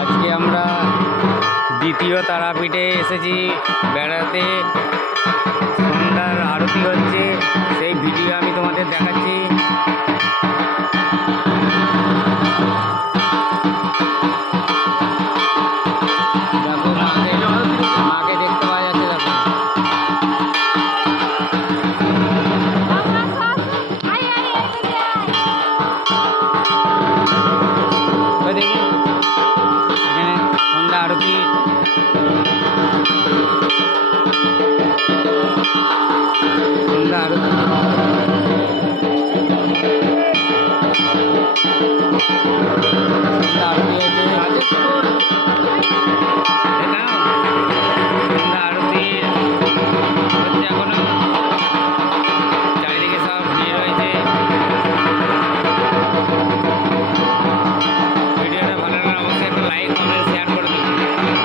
আজকে আমরা দ্বিতীয় তারাপীঠে এসেছি বেড়াতে। সন্ধ্যার আরতি হচ্ছে, সেই ভিডিও আমি তোমাদের দেখাচ্ছি। দেখো মাকে দেখতে পাওয়া যাচ্ছে। দেখো দেখি এখানে সন্ধ্যা আরতি। সন্ধ্যা আরতি সন্ধ্যা আরতি হয়েছে। সন্ধ্যা আরতি হচ্ছে এখনো, চারিদিকে সব ভিড় রয়েছে। ভিডিওটা ভালো লাগলে অবশ্যই একটা লাইক কমেন্ট শেয়ার